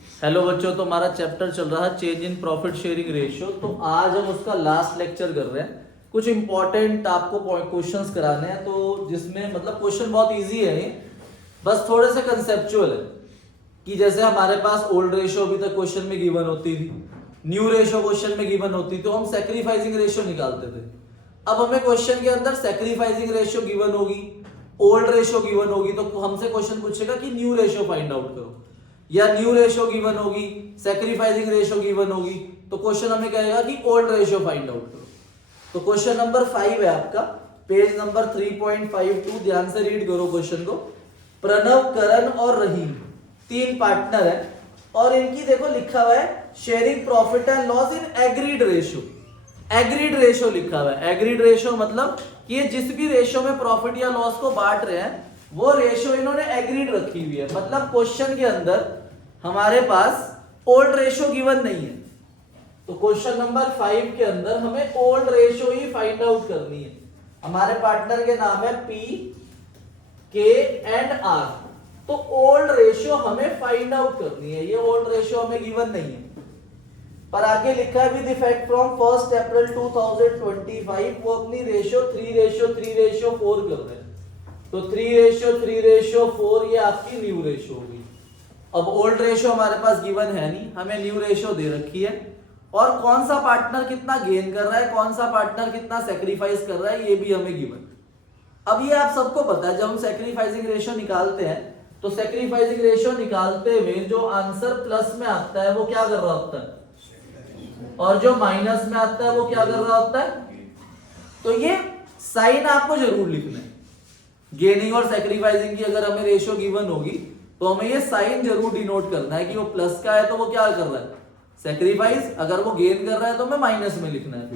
Hello बच्चों, तो हमारा चैप्टर चल रहा है change in profit sharing ratio. तो आज हम उसका लास्ट लेक्चर कर रहे हैं। कुछ इंपॉर्टेंट आपको क्वेश्चंस कराने हैं, तो जिसमें मतलब क्वेश्चन बहुत इजी है ये, बस थोड़े से कंसेप्चुअल है। कि जैसे हमारे पास ओल्ड रेशियो अभी तक क्वेश्चन में गिवन होती थी, न्यू रेशियो क्वेश्चन में गिवन होती, तो हम सैक्रिफाइसिंग रेशियो निकालते थे। अब हमें क्वेश्चन के अंदर सैक्रिफाइसिंग रेशियो गिवन होगी, ओल्ड रेशियो गिवन होगी, तो हमसे क्वेश्चन पूछेगा कि न्यू रेशियो फाइंड आउट करो, या न्यू रेशियो गिवन होगी, सैक्रिफाइसिंग रेशियो गिवन होगी, तो क्वेश्चन हमें कहेगा कि ओल्ड रेशियो फाइंड आउट करो। तो क्वेश्चन नंबर 5 है आपका, पेज नंबर 3.52। ध्यान से रीड करो क्वेश्चन को। प्रणव, करण और रहीम 3 पार्टनर है, और इनकी देखो लिखा हुआ है sharing profit and loss in agreed ratio. Agreed ratio लिखा हुआ है। एग्रीड रेशियो मतलब कि ये जिस भी रेशियो में प्रॉफिट या लॉस को बांट रहे हैं, वो रेशियो इन्होंने एग्रीड रखी हुई है। मतलब क्वेश्चन के अंदर हमारे पास ओल्ड रेशियो गिवन नहीं है, तो क्वेश्चन नंबर 5 के अंदर हमें ओल्ड रेशियो ही फाइंड आउट करनी है। हमारे पार्टनर के नाम है पी, के एंड आर। तो ओल्ड रेशियो हमें फाइंड आउट करनी है। ये ओल्ड रेशियो हमें गिवन नहीं है, पर आगे लिखा है विद इफेक्ट फ्रॉम 1 अप्रैल 2025। वो अपनी रेशियो 3:3:4 कर रहे हैं। तो 3:3:4 ये आपकी न्यू रेशियो होगी। अब ओल्ड रेशियो हमारे पास गिवन है नहीं, हमें न्यू रेशियो दे रखी है, और कौन सा पार्टनर कितना गेन कर रहा है, कौन सा पार्टनर कितना सेक्रीफाइस कर रहा है, ये भी हमें गिवन। अब ये आप सबको पता है, जब हम सेक्रीफाइसिंग रेशियो निकालते हैं, तो सेक्रीफाइसिंग रेशियो निकालते हुए जो आंसर प्लस में आता है वो क्या कर रहा होता है, और जो माइनस में आता है वो क्या कर रहा होता है। तो ये साइन आपको जरूर लिखना है। गेनिंग और सेक्रीफाइसिंग की अगर हमें रेशियो गिवन होगी, तो हमें ये साइन जरूर डिनोट करना है कि वो प्लस का है तो वो क्या कर रहा है, सेक्रीफाइस। अगर वो गेन कर रहा है तो हमें माइनस में लिखना है।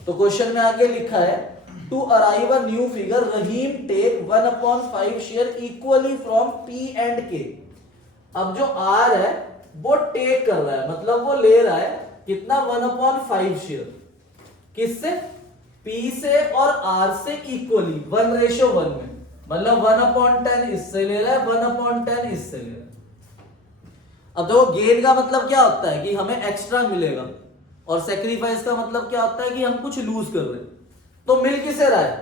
तो क्वेश्चन में आगे लिखा है to arrive a new figure Rahim take 1/5 share equally from P and K. अब जो आर है वो टेक कर रहा है, मतलब वो ले रहा है कितना, 1/5 शेयर। किससे, पी से और आर से इक्वली 1:1 में। मतलब 1/10 इससे ले रहा है, 1/10 इससे ले रहा है। अब देखो गेन का मतलब क्या होता है कि हमें एक्स्ट्रा मिलेगा, और सेक्रीफाइस का मतलब क्या होता है कि हम कुछ लूज कर रहे हैं। तो मिल किसे रहा है,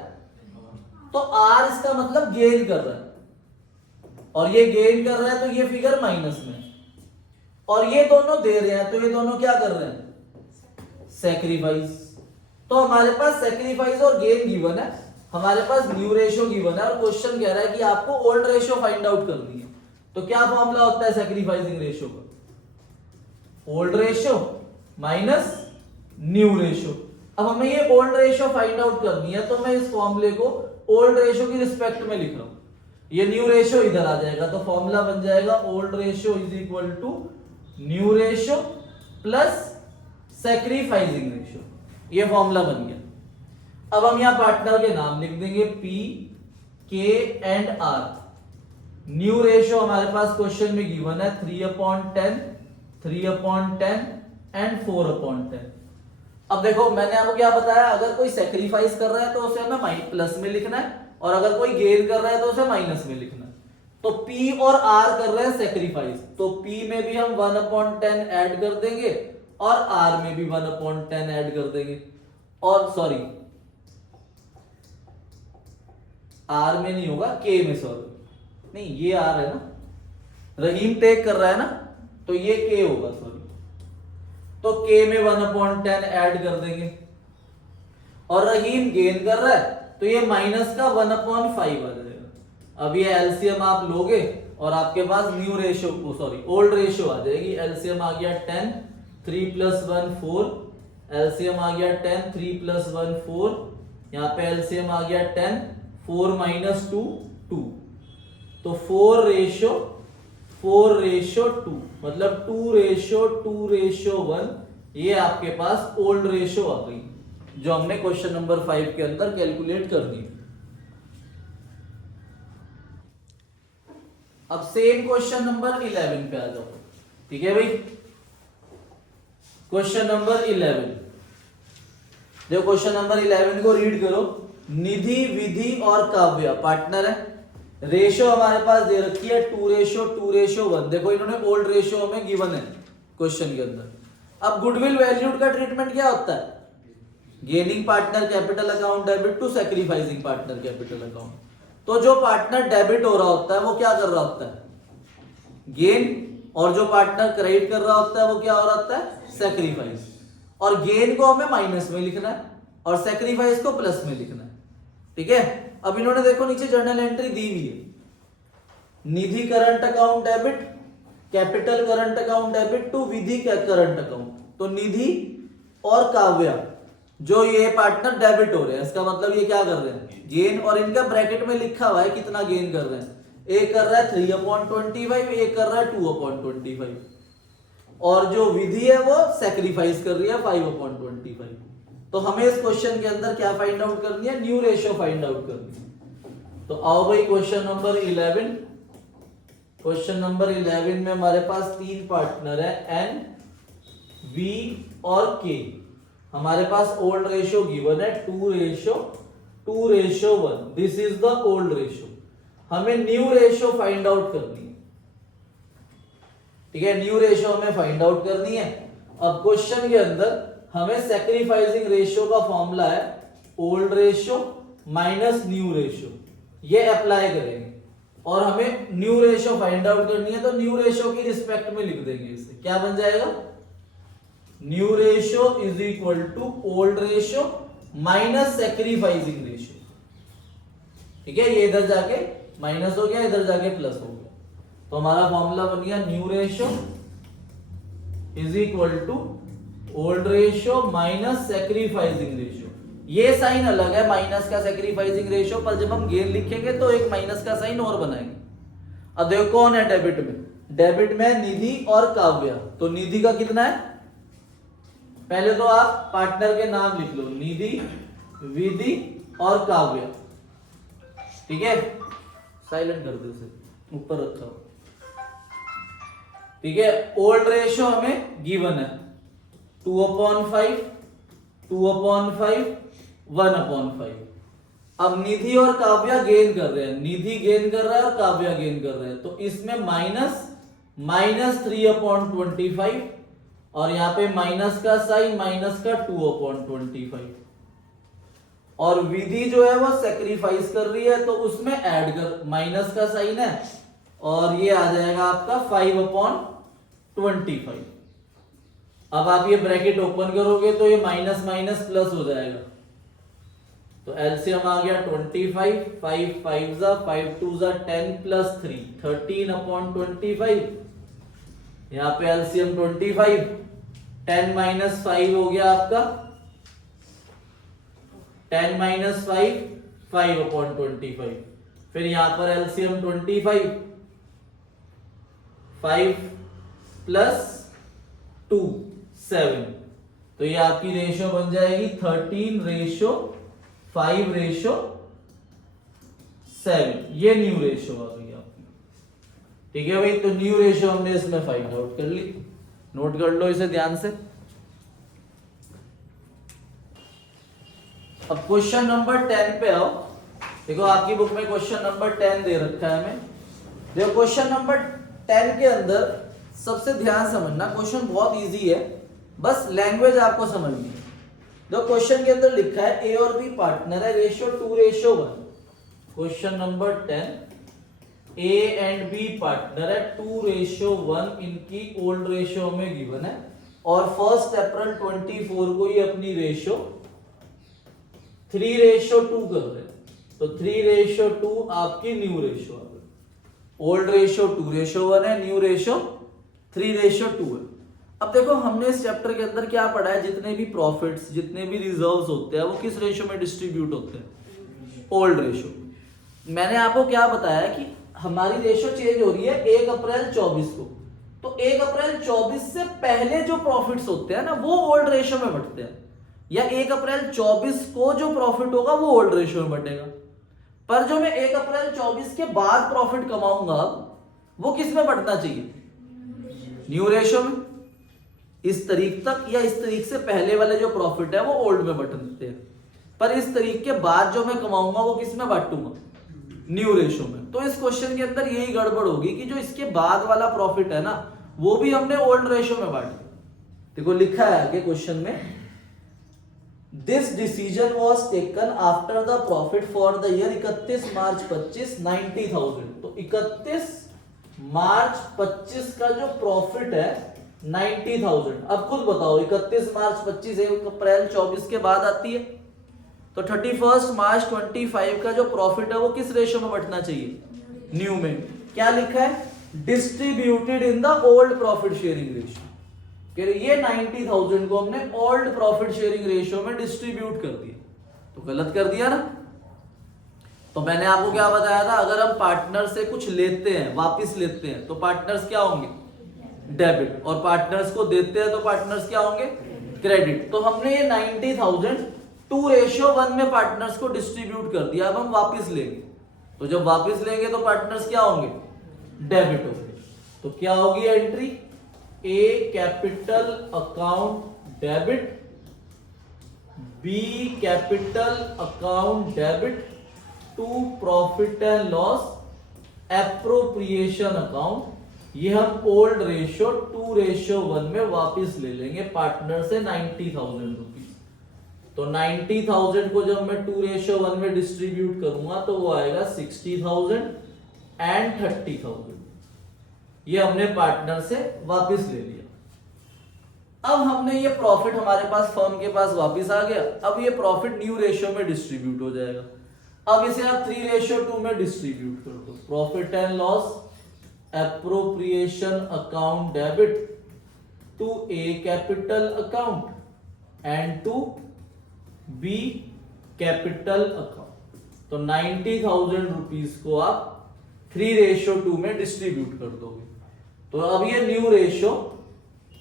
तो आर इसका मतलब गेन कर रहा है, और ये गेन कर रहा है तो ये फिगर माइनस में, और ये दोनों दे रहे हैं तो ये दोनों क्या कर रहे हैं, सेक्रीफाइस। तो हमारे पास सेक्रीफाइस और गेन गिवन है, हमारे पास न्यू रेशियो गिवन है, और क्वेश्चन कह रहा है कि आपको ओल्ड रेशियो फाइंड आउट करनी है। तो क्या फॉर्मूला होता है सेक्रीफाइसिंग रेशियो का, old ratio minus new ratio. अब हमें ये ओल्ड रेशियो फाइंड आउट करनी है, तो मैं इस फॉर्मूले को ओल्ड रेशियो की रिस्पेक्ट में लिख रहा हूं। ये न्यू रेशियो इधर आ जाएगा, तो फॉर्मूला बन जाएगा old ratio is equal to new ratio plus sacrificing ratio. ये फॉर्मूला बन गया। अब हम यहां पार्टनर के नाम लिख देंगे पी, के एंड आर। न्यू रेशियो हमारे पास क्वेश्चन में गिवन है 3/10, 3/10 एंड 4/10। अब देखो मैंने आपको क्या बताया, अगर कोई सेक्रीफाइस कर रहा है तो उसे हमें प्लस में लिखना है, और अगर कोई गेन कर रहा है तो उसे माइनस में लिखना है। तो P और R कर रहे हैं सेक्रीफाइस, तो P में भी हम 1/10 ऐड कर देंगे, और R में भी 1/10 ऐड कर देंगे। और सॉरी, R में नहीं होगा, K में, सॉरी नहीं, ये R है ना, रहीम टेक कर रहा है ना, तो ये K होगा, सॉरी। तो K में 1/10 ऐड कर देंगे, और रहीम गेन कर रहा है तो ये माइनस का 1/5 आ जाएगा। अब ये एलसीएम आप लोगे और आपके पास new ratio, sorry old ratio आ जाएगी। एलसीएम आ गया 10, 3 + 1 4, एलसीएम आ गया 10, 3 + 1 4, यहाँ पे एलसीएम आ गया 10, 4 - 2 2, तो 4:2, मतलब 2:2:1। ये आपके पास ओल्ड रेशियो आ गई, जो हमने क्वेश्चन नंबर 5 के अंदर कैलकुलेट कर दी। अब सेम क्वेश्चन नंबर 11 पे आ जाओ, ठीक है भाई। क्वेश्चन नंबर 11, देखो क्वेश्चन नंबर 11 को रीड करो। निधि, विधि और काव्या पार्टनर है, रेशो हमारे पास दे रखी है 2:1। देखो इन्होंने ओल्ड रेशो हमें गिवन है क्वेश्चन के अंदर। अब गुडविल वैल्यूड का ट्रीटमेंट क्या होता है? Gaining partner capital account debit to sacrificing partner capital account. तो जो पार्टनर डेबिट हो रहा होता है वो क्या कर रहा होता है? गेन। और जो पार्टनर क्रेडिट कर रहा होता है वो क्या हो रहा होता है? सैक्रिफाइस। और गेन को हमें माइनस में लिखना है और सैक्रिफाइस को प्लस में लिखना है। ठीक है। अब इन्होंने देखो नीचे जर्नल एंट्री दी हुई है, Nidhi current account debit, capital current account debit to Vidhi current account. तो निधि और काव्या जो ये पार्टनर डेबिट हो रहे हैं, इसका मतलब ये क्या कर रहे हैं? गेन। और इनका ब्रैकेट में लिखा हुआ है कितना गेन कर रहे हैं। एक कर रहा है 3/25, एक कर रहा है 2/25। और जो विधि है वो सैक्रिफाइस कर रही है 5/25। तो हमें इस क्वेश्चन के अंदर क्या फाइंड आउट करनी है? न्यू रेशियो फाइंड आउट करनी है। तो आओ भाई क्वेश्चन नंबर 11। क्वेश्चन नंबर 11 में हमारे पास तीन पार्टनर है, एन, वी और के। हमारे पास ओल्ड रेशियो गिवन है 2:1। This is the old ratio. हमें न्यू रेशियो फाइंड आउट करनी है। ठीक है, न्यू रेशियो हमें फाइंड आउट करनी है। अब क्वेश्चन के अंदर हमें सैक्रिफाइसिंग रेशियो का फॉर्मूला है old ratio minus new ratio, ये अप्लाई करेंगे और हमें न्यू रेशियो फाइंड आउट करनी है। तो न्यू रेशियो की रिस्पेक्ट में लिख देंगे इसे। क्या बन जाएगा? New ratio is equal to old ratio minus sacrificing ratio. ठीक है, ये इधर जाके माइनस हो गया, इधर जाके प्लस हो गया। तो हमारा फॉर्मूला बन गया new ratio is equal to old ratio minus sacrificing ratio. ये साइन अलग है माइनस का सैक्रिफाइसिंग रेशियो, पर जब हम गेन लिखेंगे तो एक माइनस का साइन और बनाएंगे। अब देखो कौन है डेबिट में? डेबिट में निधि और काव्या। तो निधि का कितना है? पहले तो आप पार्टनर के नाम लिख लो, निधि, विधि और काव्या। ठीक है, साइलेंट कर दो उसे, ऊपर रखा हो। ठीक है, ओल्ड रेशियो हमें गिवन है 2/5, 2/5, 1/5। अब निधि और काव्या गेन कर रहे हैं, निधि गेन कर रहा है और काव्या गेन कर रहे हैं। तो इसमें माइनस 3/25 और यहां पे माइनस का साइन, माइनस का 2/25। और विधि जो है वो सैक्रिफाइस कर रही है तो उसमें ऐड कर, माइनस का साइन है और ये आ जाएगा आपका 5/25। अब आप ये ब्रैकेट ओपन करोगे तो ये माइनस माइनस प्लस हो जाएगा। तो एलसीएम आ गया 25, 5 5 जा 5 2 जा 10 प्लस 3 13/25। यहाँ पे एलसीएम 25, 10 माइनस 5 हो गया आपका 10 माइनस 5, 5/25। फिर यहां पर एलसीएम 25, 5 प्लस 2 7। तो ये आपकी रेशियो बन जाएगी 13:5:7। ये न्यू रेशियो आ गई आपकी। ठीक है भाई, तो न्यू रेशियो हमने इसमें फाइंड आउट कर ली। नोट कर लो इसे ध्यान से। अब क्वेश्चन नंबर 10 पे आओ। देखो आपकी बुक में क्वेश्चन नंबर 10 दे रखा है हमें। देखो क्वेश्चन नंबर 10 के अंदर सबसे ध्यान समझना, क्वेश्चन बहुत इजी है, बस लैंग्वेज आपको समझनी है। देखो क्वेश्चन के अंदर लिखा है ए और बी पार्टनर है, ratio 2:1। Question number 10, A and B partner है 2:1, इनकी ओल्ड रेशियो में गिवन है और 1 अप्रैल 24 को ये अपनी रेशियो 3:2 कर रहे हैं। तो 3:2 आपकी न्यू रेशियो आ गई। ओल्ड रेशियो 2:1 है, न्यू रेशियो 3:2 है। अब देखो हमने इस चैप्टर के अंदर क्या पढ़ा है, जितने भी प्रॉफिट्स, जितने भी रिजर्व्स होते हैं वो किस रेशियो में डिस्ट्रीब्यूट होते हैं? Old ratio. मैंने आपको क्या बताया कि हमारी रेशियो चेंज हो रही है 1 अप्रैल 24 को। तो 1 अप्रैल 24 से पहले जो प्रॉफिट्स होते हैं ना वो ओल्ड रेशियो में बंटते हैं, या 1 अप्रैल 24 को जो प्रॉफिट होगा वो ओल्ड रेशियो में बटेगा। पर जो मैं 1 अप्रैल 24 के बाद प्रॉफिट कमाऊंगा वो किस में बटना चाहिए? न्यू रेशियो में। इस तारीख तक या इस तारीख से पहले वाले जो प्रॉफिट है वो ओल्ड में बटते हैं, पर इस तारीख के बाद जो मैं कमाऊंगा वो किस में बांटूंगा? न्यू रेशियो में। तो इस क्वेश्चन के अंदर यही गड़बड़ होगी कि जो इसके बाद वाला प्रॉफिट है ना वो भी हमने ओल्ड रेशियो में बांट दिया। देखो लिखा है आगे क्वेश्चन में, this decision was taken after the profit for the year 31 मार्च 25 90,000। तो 31 मार्च 25 का जो प्रॉफिट है 90,000। अब खुद बताओ 31 मार्च 25 अप्रैल 24 के बाद आती है, तो 31 मार्च 25 का जो प्रॉफिट है वो किस रेशियो में बंटना चाहिए? न्यू में। क्या लिखा है? Distributed in the old profit sharing ratio. ये 90,000 को हमने ओल्ड प्रॉफिट शेयरिंग रेशियो में डिस्ट्रीब्यूट कर दिया, तो गलत कर दिया ना। तो मैंने आपको क्या बताया था, अगर हम पार्टनर से कुछ लेते हैं वापस लेते हैं तो पार्टनर्स क्या होंगे? डेबिट। और पार्टनर्स को देते हैं तो पार्टनर्स क्या होंगे? क्रेडिट। तो हमने ये 90,000 2:1 में पार्टनर्स को डिस्ट्रीब्यूट कर दिया। अब हम वापस लेंगे, तो जब वापस लेंगे तो पार्टनर्स क्या होंगे? डेबिट होंगे। तो क्या होगी entry? A capital account debit, B capital account debit to profit and loss appropriation account. ये हम ओल्ड रेशियो 2:1 में वापस ले लेंगे पार्टनर से 90,000 रुपीज। तो 90,000 को जब मैं 2:1 में डिस्ट्रीब्यूट करूंगा तो वो आएगा 60,000 एंड 30,000। ये हमने पार्टनर से वापस ले लिया। अब हमने ये प्रॉफिट हमारे पास फर्म के पास वापस आ गया। अब ये प्रॉफिट न्यू रेशियो में डिस्ट्रीब्यूट हो जाएगा। अब इसे आप 3:2 में डिस्ट्रीब्यूट कर दो। Profit and loss appropriation account debit to A capital account and to B capital account. तो 90,000 रुपीज को आप 3:2 में डिस्ट्रीब्यूट कर दोगे। तो अब ये न्यू रेशियो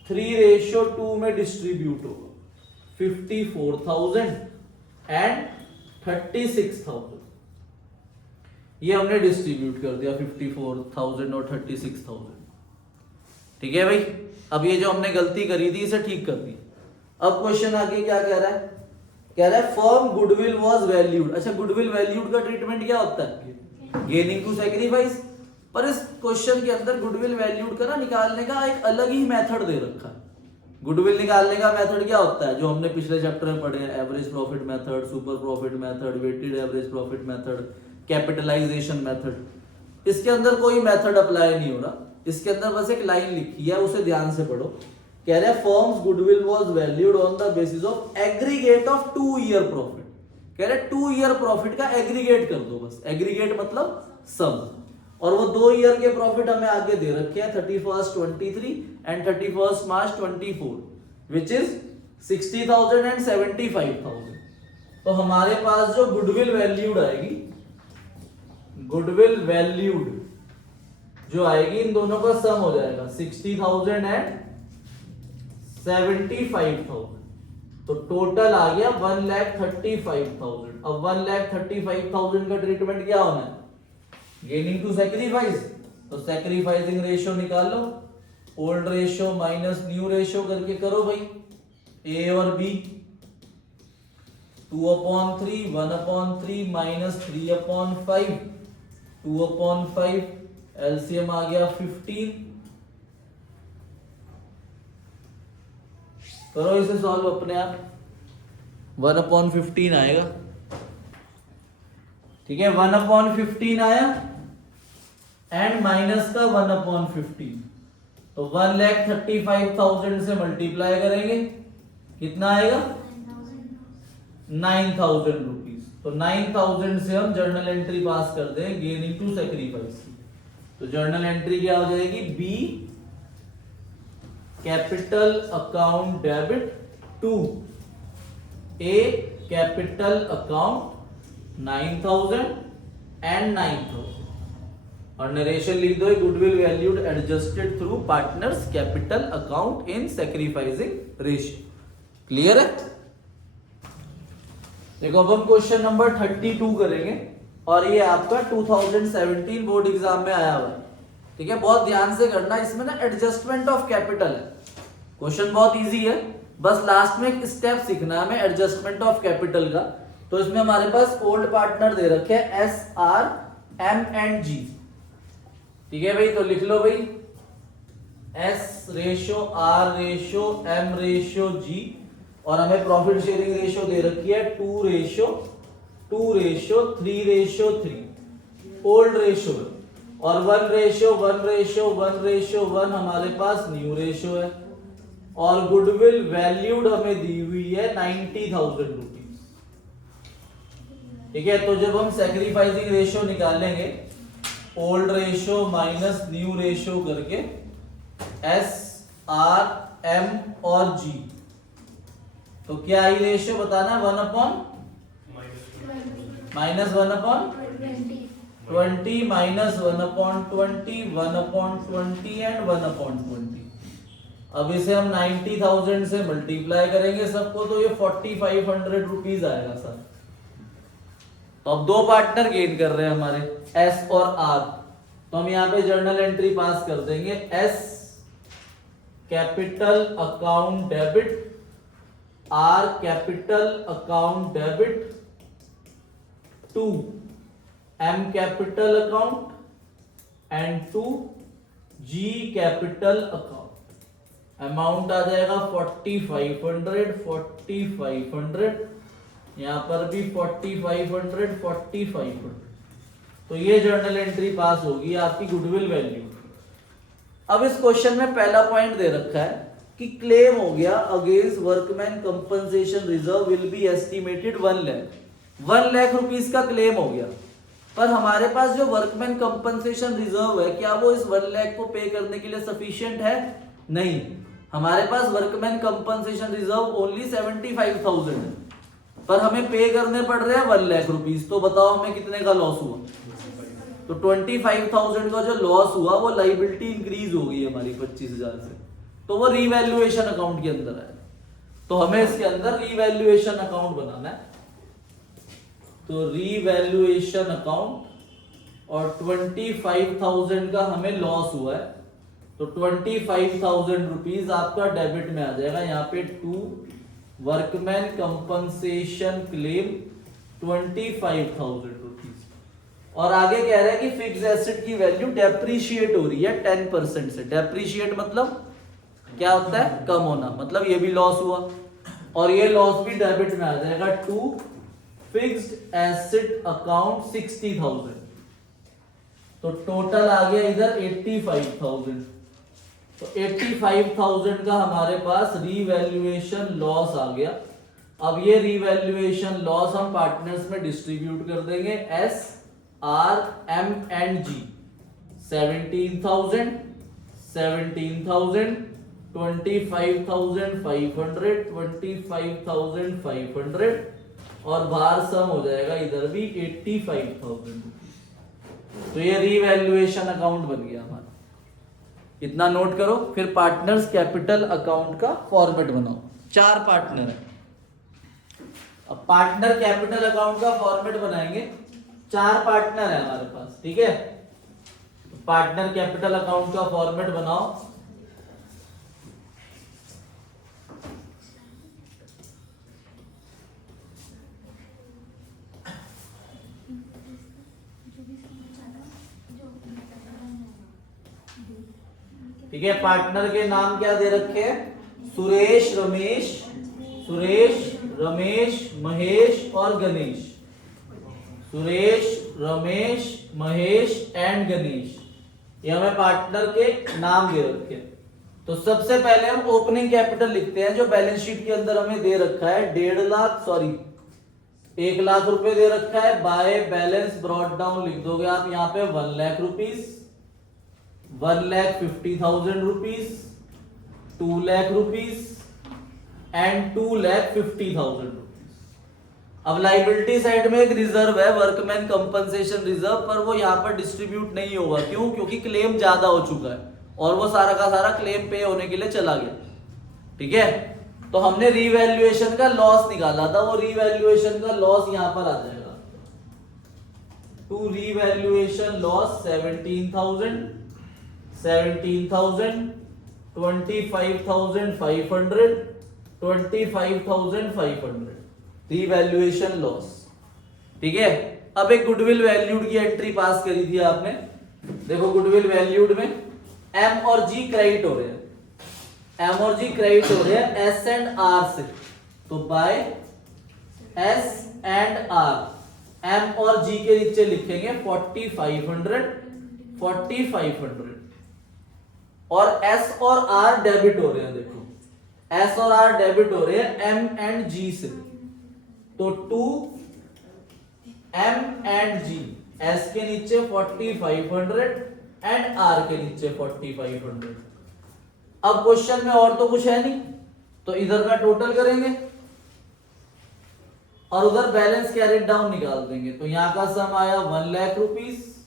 3:2 में डिस्ट्रीब्यूट होगा 54,000 एंड 36,000। ये हमने डिस्ट्रीब्यूट कर दिया 54,000 और 36,000। ठीक है भाई। अब ये जो हमने गलती करी थी इसे ठीक कर दी। अब क्वेश्चन आगे क्या कह रहा है? कह रहा है फर्म गुडविल वॉज वैल्यूड। अच्छा, गुडविल वैल्यूड का ट्रीटमेंट क्या होता है? Gaining to sacrifice. पर इस क्वेश्चन के अंदर गुडविल वैल्यूड का ना निकालने का एक अलग ही मेथड दे रखा है। गुडविल निकालने का मेथड क्या होता है? जो हमने पिछले चैप्टर में पढ़े हैं, average profit method, super profit method, weighted average profit method, capitalisation method. इसके अंदर कोई मेथड अप्लाई नहीं हो रहा। इसके अंदर बस एक लाइन लिखी है, उसे ध्यान से पढ़ो। कह रहे हैं firms goodwill was valued on the basis of aggregate of 2 year profit. कह रहे 2 ईयर प्रॉफिट का एग्रीगेट कर दो बस। एग्रीगेट मतलब सम। और वो 2 ईयर के प्रॉफिट हमें आगे दे रखे हैं 31 23 and 31 March 24 which is 60,000 and 75,000। तो हमारे पास जो गुडविल वैल्यूड आएगी, गुडविल वैल्यूड जो आएगी इन दोनों का सम हो जाएगा 60,000 एंड 75,000। तो टोटल आ गया 1,35,000। अब 1,35,000 का ट्रीटमेंट क्या होना है? Gaining to sacrifice. तो सैक्रिफाइसिंग रेशियो निकाल लो। Old ratio minus new ratio करके करो भाई। ए और बी 2/3 1/3 माइनस 3/5 2/5 एलसीएम आ गया 15। करो इसे सॉल्व अपने आप। 1/15 आएगा। ठीक है, 1/15 आया एंड माइनस का 1/15। तो 1,35,000 से मल्टीप्लाई करेंगे, कितना आएगा? 9,000 रुपीज। तो 9,000 से हम जर्नल एंट्री पास कर दें गेनिंग टू सैक्रिफाइस। तो जर्नल एंट्री क्या हो जाएगी? B capital account debit to A capital account 9,000 and 9,000। और नरेशन लिख दो goodwill valued adjusted through partners capital account in sacrificing ratio. Clear है? देखो अब हम क्वेश्चन नंबर 32 करेंगे और ये आपका 2017 बोर्ड एग्जाम में आया हुआ है। ठीक है, बहुत ध्यान से करना। इसमें ना एडजस्टमेंट ऑफ कैपिटल है। क्वेश्चन बहुत इजी है, बस लास्ट में एक स्टेप सीखना है हमें एडजस्टमेंट ऑफ कैपिटल का। तो इसमें हमारे पास ओल्ड पार्टनर दे रखे हैं SR एम एंड जी। ठीक है भाई, तो लिख लो भाई S ratio R ratio M ratio G, और हमें प्रॉफिट शेयरिंग रेशो दे रखी है 2 रेशो 3 रेशो 3 ओल्ड रेशो, और 1 रेशो 1 रेशो 1 रेशो 1 हमारे पास न्यू रेशो है, और गुडविल वैल्यूड हमें दी हुई है 90,000 रुपीज। ठीक है, तो जब हम सैक्रिफाइसिंग रेशो निकालेंगे old ratio minus new ratio करके एस आर एम और जी, तो क्या आई रेशो बताना है 1 upon minus 1 upon 20 minus 1 upon 20 1 upon 20 and 1 upon 20। अब इसे हम 90,000 से मल्टीप्लाई करेंगे सबको, तो ये 4,500 रुपीज आएगा सर। तो अब 2 पार्टनर गेन कर रहे हैं हमारे एस और आर, तो हम यहाँ पे जर्नल एंट्री पास कर देंगे S capital account debit, R capital account debit to M capital account and to G capital account. Amount आ जाएगा 4,500 यहां पर भी 4,500। तो ये जर्नल एंट्री पास होगी आपकी गुडविल वैल्यू। अब इस क्वेश्चन में पहला पॉइंट दे रखा है कि क्लेम हो गया against workman compensation reserve will be estimated 1 lakh. 1 lakh rupees का क्लेम हो गया, पर हमारे पास जो वर्कमैन कंपनसेशन रिजर्व है, क्या वो इस 1 लाख को पे करने के लिए सफिशिएंट है? नहीं, हमारे पास वर्कमैन कंपनसेशन रिजर्व ओनली 75,000 है, पर हमें पे करने पड़ रहे हैं 1 लाख रुपीस। तो बताओ हमें कितने का लॉस हुआ? तो 25,000 का जो लॉस हुआ वो लाइबिलिटी इंक्रीज हो गई हमारी 25,000 से, तो वो रीवैल्यूएशन अकाउंट के अंदर है। तो हमें इसके अंदर रीवैल्यूएशन अकाउंट बनाना है। तो रीवैल्यूएशन अकाउंट, और 25,000 का हमें लॉस हुआ है, तो 25,000 रुपीज आपका डेबिट में आ जाएगा। यहाँ पे to workman compensation claim 25,000 rupees, और आगे कह रहा है कि फिक्स एसेट की वैल्यू डेप्रीशिएट हो रही है 10% से। डेप्रीशिएट मतलब क्या होता है? कम होना, मतलब ये भी लॉस हुआ, और ये लॉस भी डेबिट में आ जाएगा टू फिक्स्ड एसेट अकाउंट 60,000। तो टोटल आ गया इधर 85,000। तो 85,000 का हमारे पास रीवैल्यूएशन लॉस आ गया। अब ये रीवैल्यूएशन लॉस हम पार्टनर्स में डिस्ट्रीब्यूट कर देंगे S R M and G. 17,000 25,500 25,500, और बाहर सम हो जाएगा इधर भी 85,000। तो ये रीवैल्यूएशन अकाउंट बन गया हमारा। इतना नोट करो। फिर पार्टनर्स कैपिटल अकाउंट का फॉर्मेट बनाओ। 4 पार्टनर है। अब पार्टनर कैपिटल अकाउंट का फॉर्मेट बनाएंगे। 4 पार्टनर है हमारे पास, ठीक है। पार्टनर कैपिटल अकाउंट का फॉर्मेट बनाओ। ठीक है, पार्टनर के नाम क्या दे रखे हैं? सुरेश रमेश महेश और गणेश। सुरेश रमेश महेश एंड गणेश, ये हमें पार्टनर के नाम दे रखे हैं। तो सबसे पहले हम ओपनिंग कैपिटल लिखते हैं, जो बैलेंस शीट के अंदर हमें दे रखा है 1 लाख रुपए दे रखा है। बाय बैलेंस ब्रॉट डाउन लिख दोगे आप यहाँ पे 1 lakh rupees, 1,50,000 rupees, 2 lakh rupees and 2,50,000 rupees. अब लाइबिलिटी साइड में एक रिजर्व है, वर्कमैन कंपनसेशन रिजर्व, पर वो यहाँ पर डिस्ट्रीब्यूट नहीं होगा। क्यों? क्योंकि क्लेम ज्यादा हो चुका है और वो सारा का सारा क्लेम पे होने के लिए चला गया। ठीक है, तो हमने रीवैल्यूएशन का लॉस निकाला था, वो रीवैल्यूएशन का लॉस यहाँ पर आ जाएगा। To revaluation loss 17,000 25,500 25,500 revaluation loss. ठीक है, अब एक गुडविल वैल्यूड की एंट्री पास करी थी आपने, देखो गुडविल वैल्यूड में एम और जी क्रेडिट हो रहे हैं, एम और जी क्रेडिट हो रहे हैं एस एंड आर से, तो by S and R M और जी के नीचे लिखेंगे 4500 और एस और आर डेबिट हो रहे हैं, देखो एस और आर डेबिट हो रहे हैं एम एंड जी से, तो 2 एम एंड जी, एस के नीचे 4500 एंड आर के नीचे 4500। अब क्वेश्चन में और तो कुछ है नहीं, तो इधर का टोटल करेंगे और उधर बैलेंस कैरिड डाउन निकाल देंगे, तो यहां का सम आया 1 लाख रुपीस,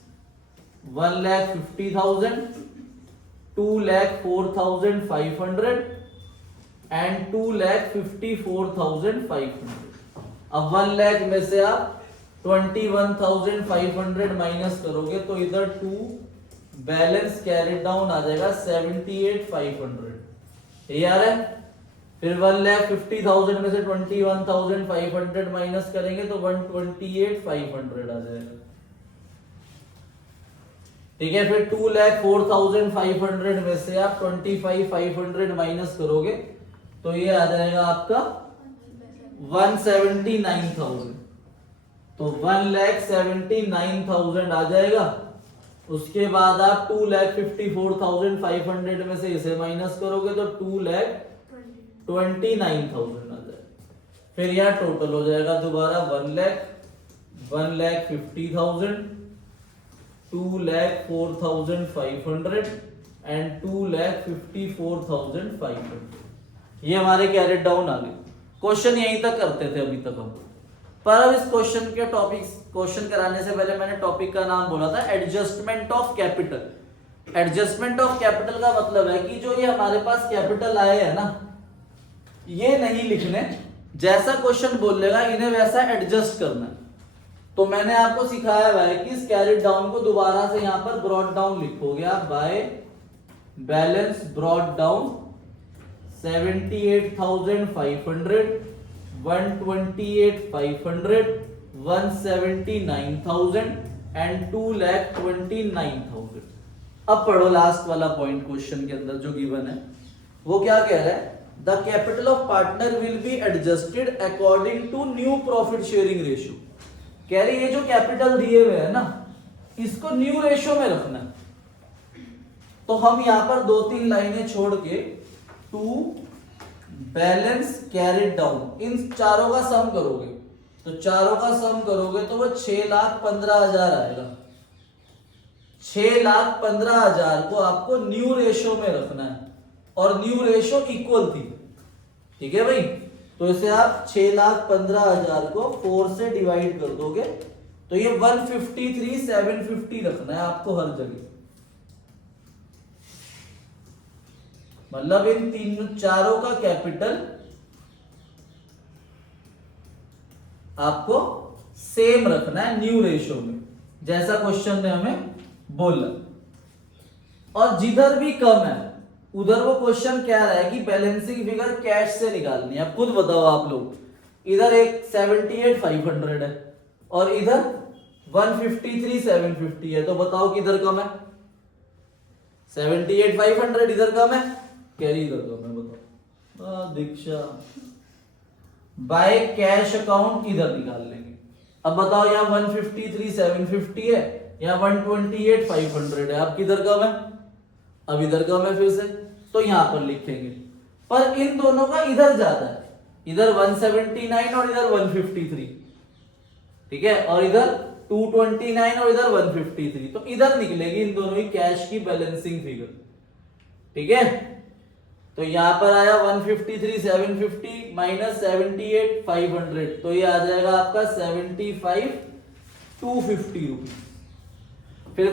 1,50,000, 2,04,500 एंड 2,54,500। अब 1 लाख में से आप 21,500 माइनस करोगे तो इधर 2 बैलेंस कैरिड डाउन आ जाएगा 78,500, ये आ रहा है। फिर 1,50,000 में से 21,500 माइनस करेंगे तो 128,500 आ जाएगा, ठीक है। फिर 2,04,500 में से आप 25,500 माइनस करोगे तो ये आ जाएगा आपका 179,000, तो 1,79,000 आ जाएगा। उसके बाद आप 2,54,500 में से इसे माइनस करोगे तो 2,29,000 आ जाएगा। फिर यह टोटल हो जाएगा दोबारा 1,50,000, 2,04,500 एंड 2,54,500। ये हमारे कैरेट डाउन आ गए। क्वेश्चन यहीं तक करते थे अभी तक हम, पर अब इस क्वेश्चन के टॉपिक क्वेश्चन कराने से पहले मैंने टॉपिक का नाम बोला था adjustment of capital. Adjustment of capital का मतलब है कि जो ये हमारे पास कैपिटल आए हैं ना, ये नहीं लिखने, जैसा क्वेश्चन बोलेगा इन्हें वैसा एडजस्ट करना है। तो मैंने आपको सिखाया हुआ है कि इस कैरिड डाउन को दोबारा से यहां पर ब्रॉड डाउन लिखोगे आप by balance brought down 78,500, 128,500, 179,000 and 2,29,000। अब पढ़ो लास्ट वाला पॉइंट क्वेश्चन के अंदर जो गिवन है, वो क्या कह रहा है, the capital of partner will be adjusted according to new profit sharing ratio. कह रहे ये जो कैपिटल दिए हुए है ना, इसको न्यू रेशियो में रखना है। तो हम यहां पर 2-3 लाइनें छोड़ के टू बैलेंस कैरिड डाउन, इन चारों का सम करोगे, तो चारों का सम करोगे तो वो 6,15,000 आएगा। 6,15,000 को आपको न्यू रेशियो में रखना है और न्यू रेशियो इक्वल थी, ठीक है भाई। तो इसे आप 6,15,000 को 4 से डिवाइड कर दोगे तो ये 153,750 रखना है आपको हर जगह। मतलब इन तीन चारों का कैपिटल आपको सेम रखना है न्यू रेशियो में, जैसा क्वेश्चन ने हमें बोला। और जिधर भी कम है उधर वो क्वेश्चन कह रहा है कि बैलेंसिंग फिगर कैश से निकालनी है। अब खुद बताओ आप लोग, इधर एक 78,500 है और इधर 153,750 है, तो बताओ किधर कम है? 78,500 इधर कम है, कैरी इधर कम है, बताओ। दीक्षा बाय कैश अकाउंट इधर निकाल लेंगे। अब बताओ यहाँ 153,750 है, यहाँ 128,500 है, अब किधर कम है? अब इधर कम है फिर से, तो यहां पर लिखेंगे। पर इन दोनों का इधर ज्यादा है, इधर 179 और इधर 153, ठीक है, और इधर 229 और इधर 153, तो इधर निकलेगी इन दोनों की कैश की बैलेंसिंग फिगर, ठीक है। तो यहां पर आया 153,750 माइनस 78,500, तो ये आ जाएगा आपका 75,250 रुपीज। फिर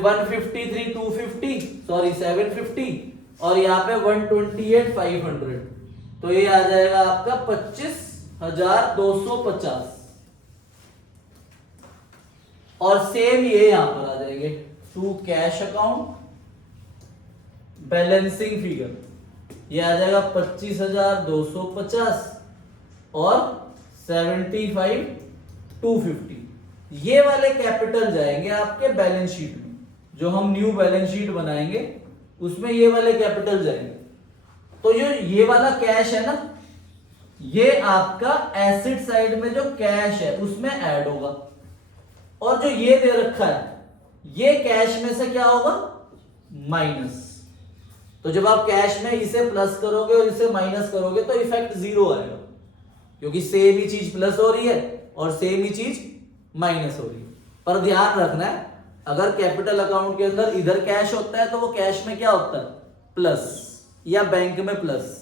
750 और यहाँ पे 128,500, तो ये आ जाएगा आपका 25,250। और सेम ये यहां पर आ जाएंगे to cash account balancing figure, ये आ जाएगा 25,250 और 75,250, ये वाले कैपिटल जाएंगे आपके बैलेंस शीट में, जो हम न्यू बैलेंस शीट बनाएंगे उसमें ये वाले कैपिटल जाएंगे। तो ये वाला कैश है ना, ये आपका एसेट साइड में जो कैश है उसमें ऐड होगा, और जो ये दे रखा है ये कैश में से क्या होगा, माइनस। तो जब आप कैश में इसे प्लस करोगे और इसे माइनस करोगे तो इफेक्ट जीरो आएगा, क्योंकि सेम ही चीज प्लस हो रही है और सेम ही चीज माइनस हो रही है। पर ध्यान रखना है, अगर कैपिटल अकाउंट के अंदर इधर कैश होता है तो वो कैश में क्या होता है, प्लस, या बैंक में प्लस।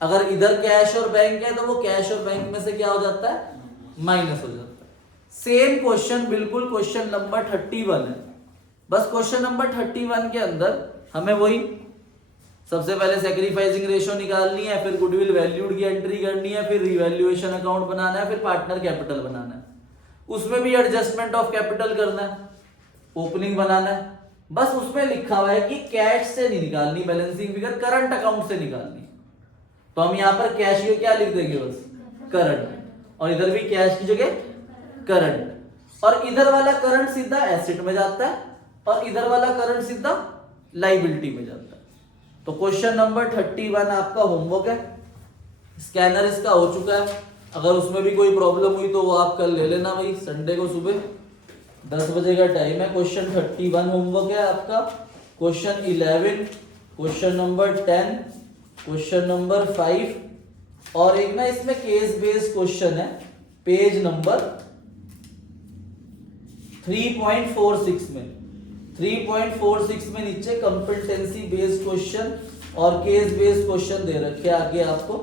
अगर इधर कैश और बैंक है तो वो कैश और बैंक में से क्या हो जाता है, माइनस हो जाता है। सेम क्वेश्चन बिल्कुल क्वेश्चन नंबर 31 है, बस क्वेश्चन नंबर 31 के अंदर हमें वही सबसे पहले सैक्रिफाइसिंग रेशियो निकालनी है, फिर गुडविल वैल्यूड की एंट्री करनी है, फिर रिवैल्यूएशन अकाउंट बनाना है, फिर पार्टनर कैपिटल बनाना है, उसमें भी एडजस्टमेंट ऑफ कैपिटल करना है, ओपनिंग बनाना है। बस उसमें लिखा हुआ है कि कैश से नहीं निकालनी बैलेंसिंग फिगर, करंट अकाउंट से निकालनी। तो हम यहां पर कैश को क्या लिख देंगे, बस करंट, और इधर भी कैश की जगह करंट, और इधर वाला करंट सीधा एसेट में जाता है और इधर वाला करंट सीधा लाइबिलिटी में जाता है। तो क्वेश्चन नंबर 31 आपका होमवर्क है, स्कैनर इसका हो चुका है। अगर उसमें भी कोई प्रॉब्लम हुई तो वो आप कल ले लेना भाई, संडे को सुबह 10 बजे का टाइम है। क्वेश्चन 31 होमवर्क है आपका, question 11, question number 10, question number 5, और एक ना इसमें केस बेस्ड क्वेश्चन है पेज नंबर 3.46 में। 3.46 में नीचे कंपिटेंसी बेस्ड क्वेश्चन और केस बेस्ड क्वेश्चन दे रखे आगे आपको।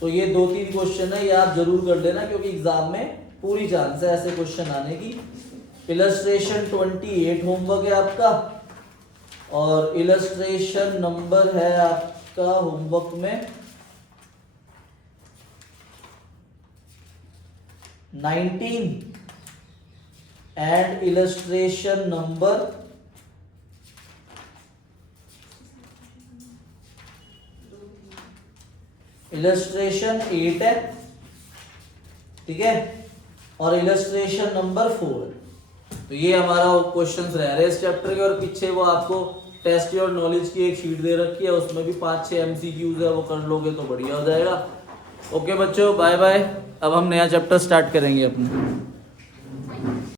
तो ये 2-3 क्वेश्चन है, ये आप जरूर कर लेना, क्योंकि एग्जाम में पूरी चांस है ऐसे क्वेश्चन आने की। इलस्ट्रेशन 28 होमवर्क है आपका, और इलस्ट्रेशन नंबर है आपका होमवर्क में 19, एंड इलस्ट्रेशन नंबर 8 है, ठीक है, और इलस्ट्रेशन नंबर 4। तो ये हमारा क्वेश्चंस रह रहे हैं इस चैप्टर के, और पीछे वो आपको टेस्ट और नॉलेज की एक शीट दे रखी है, उसमें भी 5-6 MCQs है, वो कर लोगे तो बढ़िया हो जाएगा। ओके बच्चों, बाय बाय। अब हम नया चैप्टर स्टार्ट करेंगे अपना।